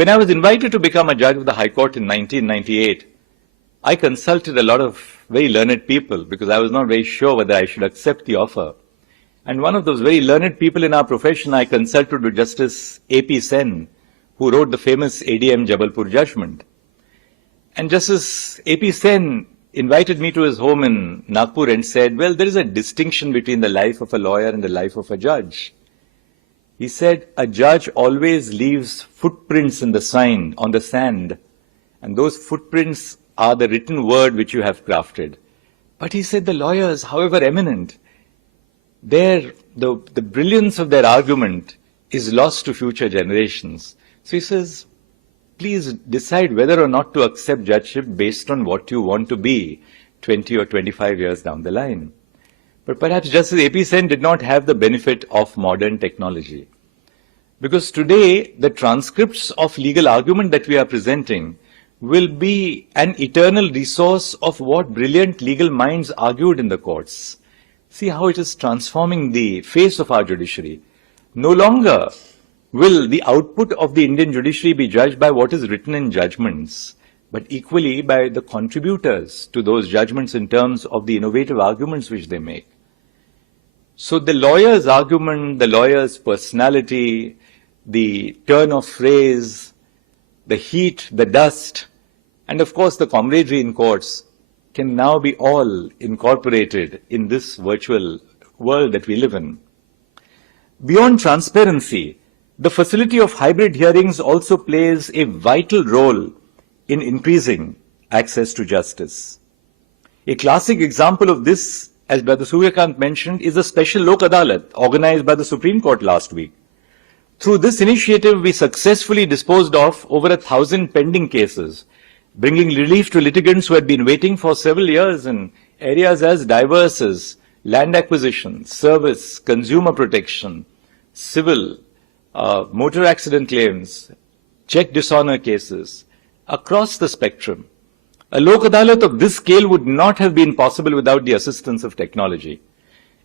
When I was invited to become a judge of the High Court in 1998, I consulted a lot of very learned people because I was not very sure whether I should accept the offer. And one of those very learned people in our profession I consulted was Justice A.P. Sen, who wrote the famous ADM Jabalpur judgment. And Justice A.P. Sen invited me to his home in Nagpur and said, well, there is a distinction between the life of a lawyer and the life of a judge. He said, a judge always leaves footprints in the on the sand, and those footprints are the written word which you have crafted. But he said the lawyers, however eminent, the brilliance of their argument is lost to future generations. So he says, please decide whether or not to accept judgeship based on what you want to be 20 or 25 years down the line. But perhaps Justice A.P. Sen did not have the benefit of modern technology. Because today, the transcripts of legal argument that we are presenting will be an eternal resource of what brilliant legal minds argued in the courts. See how it is transforming the face of our judiciary. No longer will the output of the Indian judiciary be judged by what is written in judgments, but equally by the contributors to those judgments in terms of the innovative arguments which they make. So the lawyer's argument, the lawyer's personality, the turn of phrase, the heat, the dust, and of course the camaraderie in courts can now be all incorporated in this virtual world that we live in. Beyond transparency, the facility of hybrid hearings also plays a vital role in increasing access to justice. A classic example of this, as Brother Suryakant mentioned, is a special Lok Adalat organized by the Supreme Court last week. Through this initiative, we successfully disposed of over 1,000 pending cases, bringing relief to litigants who had been waiting for several years in areas as diverse as land acquisition, service, consumer protection, civil, motor accident claims, check dishonor cases, across the spectrum. A Lok Adalat of this scale would not have been possible without the assistance of technology.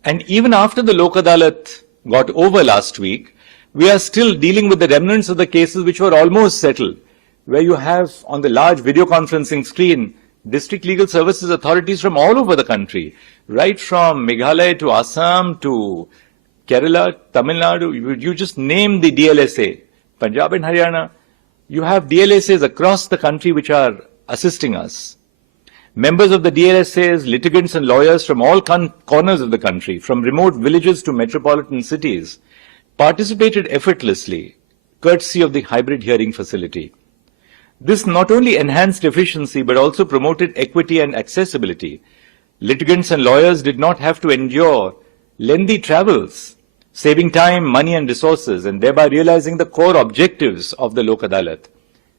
And even after the Lok Adalat got over last week, we are still dealing with the remnants of the cases which were almost settled, where you have on the large video conferencing screen district legal services authorities from all over the country, right from Meghalaya to Assam to Kerala, Tamil Nadu. You just name the DLSA, Punjab and Haryana. You have DLSAs across the country which are assisting us. Members of the DLSAs, litigants and lawyers from all corners of the country, from remote villages to metropolitan cities, participated effortlessly, courtesy of the hybrid hearing facility. This not only enhanced efficiency but also promoted equity and accessibility. Litigants and lawyers did not have to endure lengthy travels, saving time, money and resources, and thereby realizing the core objectives of the Lok Adalat.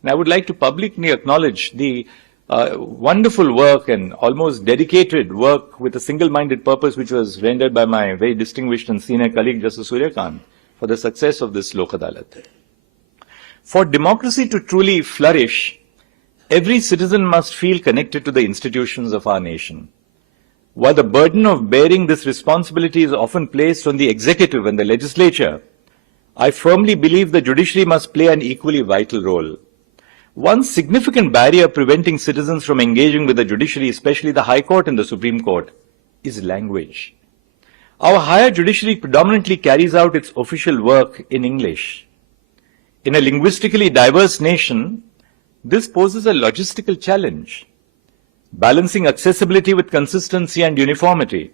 And I would like to publicly acknowledge the wonderful work and almost dedicated work with a single-minded purpose which was rendered by my very distinguished and senior colleague Justice Suryakant for the success of this Lok Adalat. For democracy to truly flourish, every citizen must feel connected to the institutions of our nation. While the burden of bearing this responsibility is often placed on the executive and the legislature, I firmly believe the judiciary must play an equally vital role. One significant barrier preventing citizens from engaging with the judiciary, especially the High Court and the Supreme Court, is language. Our higher judiciary predominantly carries out its official work in English. In a linguistically diverse nation, this poses a logistical challenge, balancing accessibility with consistency and uniformity.